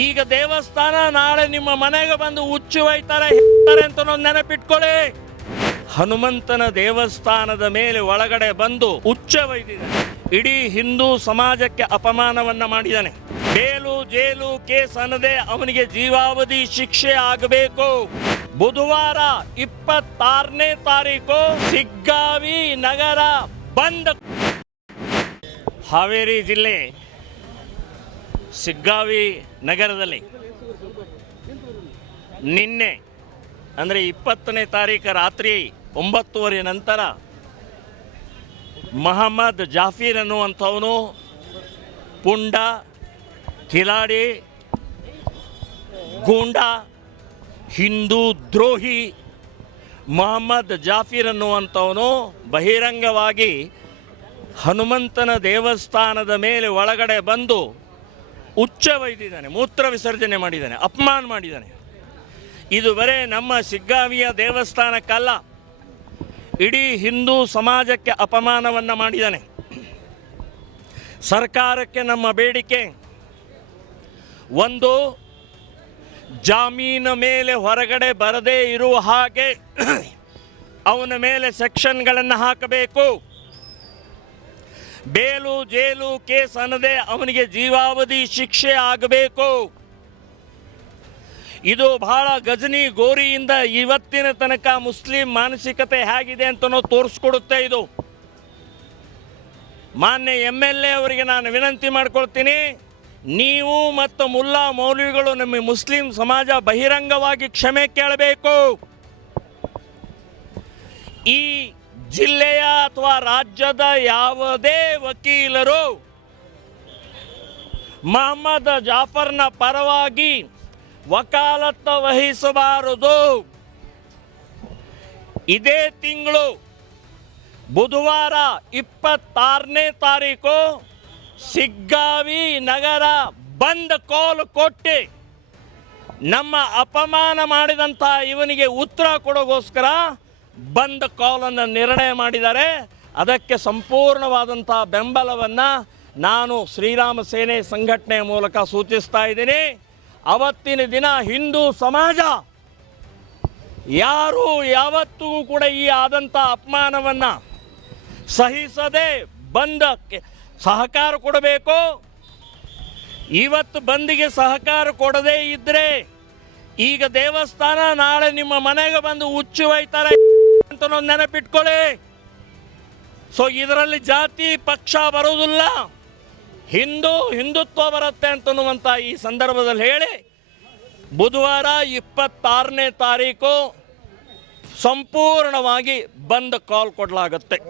ಈಗ ದೇವಸ್ಥಾನ ನಾಳೆ ನಿಮ್ಮ ಮನೆಗೆ ಬಂದು ಹುಚ್ಚು ಒಯ್ತಾರೆ ಅಂತ ನೆನಪಿಟ್ಕೊಳ್ಳಿ. ಹನುಮಂತನ ದೇವಸ್ಥಾನದ ಮೇಲೆ ಒಳಗಡೆ ಬಂದು ಹುಚ್ಚ ಒಯ್ದಿದ್ದಾನೆ. ಇಡೀ ಹಿಂದೂ ಸಮಾಜಕ್ಕೆ ಅಪಮಾನವನ್ನ ಮಾಡಿದ್ದಾನೆ. ಬೇಲು ಜೇಲು ಕೇಸ್ ಅನ್ನದೆ ಅವನಿಗೆ ಜೀವಾವಧಿ ಶಿಕ್ಷೆ ಆಗಬೇಕು. ಬುಧವಾರ 26ನೇ ತಾರೀಕು ಸಿಗ್ಗಾವಿ ನಗರ ಬಂದ್. ಹಾವೇರಿ ಜಿಲ್ಲೆ ಸಿಗ್ಗಾವಿ ನಗರದಲ್ಲಿ ನಿನ್ನೆ ಅಂದರೆ 20ನೇ ತಾರೀಕು ರಾತ್ರಿ 9:30 ನಂತರ ಮೊಹಮ್ಮದ್ ಜಾಫೀರ್ ಅನ್ನುವಂಥವನು ಪುಂಡ, ಕಿಲಾಡಿ, ಗೂಂಡ, ಹಿಂದೂ ದ್ರೋಹಿ ಮೊಹಮ್ಮದ್ ಜಾಫೀರ್ ಅನ್ನುವಂಥವನು ಬಹಿರಂಗವಾಗಿ ಹನುಮಂತನ ದೇವಸ್ಥಾನದ ಮೇಲೆ ಒಳಗಡೆ ಬಂದು ಹುಚ್ಚ ಒಯ್ದಿದ್ದಾನೆ, ಮೂತ್ರ ವಿಸರ್ಜನೆ ಮಾಡಿದ್ದಾನೆ, ಅಪಮಾನ ಮಾಡಿದ್ದಾನೆ. ಇದು ಬರೇ ನಮ್ಮ ಸಿಗ್ಗಾವಿಯ ದೇವಸ್ಥಾನಕ್ಕಲ್ಲ, ಇಡೀ ಹಿಂದೂ ಸಮಾಜಕ್ಕೆ ಅಪಮಾನವನ್ನು ಮಾಡಿದ್ದಾನೆ. ಸರ್ಕಾರಕ್ಕೆ ನಮ್ಮ ಬೇಡಿಕೆ ಒಂದು, ಜಾಮೀನು ಮೇಲೆ ಹೊರಗಡೆ ಬರದೇ ಇರುವ ಹಾಗೆ ಅವನ ಮೇಲೆ ಸೆಕ್ಷನ್ಗಳನ್ನು ಹಾಕಬೇಕು. ಬೇಲು ಜೇಲು ಕೇಸ್ ಅನ್ನದೆ ಅವನಿಗೆ ಜೀವಾವಧಿ ಶಿಕ್ಷೆ ಆಗಬೇಕು. ಇದು ಬಹಳ ಗಜನಿ ಗೋರಿಯಿಂದ ಇವತ್ತಿನ ತನಕ ಮುಸ್ಲಿಂ ಮಾನಸಿಕತೆ ಹೇಗಿದೆ ಅಂತ ತೋರಿಸ್ಕೊಡುತ್ತೆ. ಇದು ಮಾನ್ಯ MLA ಅವರಿಗೆ ನಾನು ವಿನಂತಿ ಮಾಡ್ಕೊಳ್ತೀನಿ, ನೀವು ಮತ್ತು ಮುಲ್ಲಾ ಮೌಲ್ವಿಗಳು ನಮ್ಮ ಮುಸ್ಲಿಂ ಸಮಾಜ ಬಹಿರಂಗವಾಗಿ ಕ್ಷಮೆ ಕೇಳಬೇಕು. ಈ ಜಿಲ್ಲೆಯ ಅಥವಾ ರಾಜ್ಯದ ಯಾವುದೇ ವಕೀಲರು ಮೊಹಮ್ಮದ್ ಜಾಫರ್ನ ಪರವಾಗಿ ವಕಾಲತ್ತು ವಹಿಸಬಾರದು. ಇದೇ ತಿಂಗಳು ಬುಧವಾರ 26ನೇ ತಾರೀಕು ಸಿಗ್ಗಾವಿ ನಗರ ಬಂದ್ ಕಾಲ್ ಕೊಟ್ಟು ನಮ್ಮ ಅಪಮಾನ ಮಾಡಿದಂಥ ಇವನಿಗೆ ಉತ್ತರ ಕೊಡೋಗೋಸ್ಕರ ಬಂದ್ ಕಾಲನ್ನು ನಿರ್ಣಯ ಮಾಡಿದ್ದಾರೆ. ಅದಕ್ಕೆ ಸಂಪೂರ್ಣವಾದಂಥ ಬೆಂಬಲವನ್ನು ನಾನು ಶ್ರೀರಾಮ ಸೇನೆ ಸಂಘಟನೆಯ ಮೂಲಕ ಸೂಚಿಸ್ತಾ ಇದ್ದೀನಿ. ಅವತ್ತಿನ ದಿನ ಹಿಂದೂ ಸಮಾಜ ಯಾರು ಯಾವತ್ತೂ ಕೂಡ ಈ ಆದಂಥ ಅಪಮಾನವನ್ನು ಸಹಿಸದೆ ಬಂದಕ್ಕೆ ಸಹಕಾರ ಕೊಡಬೇಕು. ಇವತ್ತು ಬಂದಿಗೆ ಸಹಕಾರ ಕೊಡದೇ ಇದ್ದರೆ ಈಗ ದೇವಸ್ಥಾನ ನಾಳೆ ನಿಮ್ಮ ಮನೆಗೆ ಬಂದು ಹುಚ್ಚು ಒಯ್ತಾರೆ ಅಂತ ನೆನಪಿಟ್ಕೊಳ್ಳಿ. ಸೊ ಇದರಲ್ಲಿ ಜಾತಿ ಪಕ್ಷ ಬರುವುದಿಲ್ಲ, ಹಿಂದುತ್ವ ಬರುತ್ತೆ ಅಂತನ್ನುವಂಥ ಈ ಸಂದರ್ಭದಲ್ಲಿ ಹೇಳಿ, ಬುಧವಾರ 26ನೇ ತಾರೀಕು ಸಂಪೂರ್ಣವಾಗಿ ಬಂದ್ ಕಾಲ್ ಕೊಡಲಾಗುತ್ತೆ.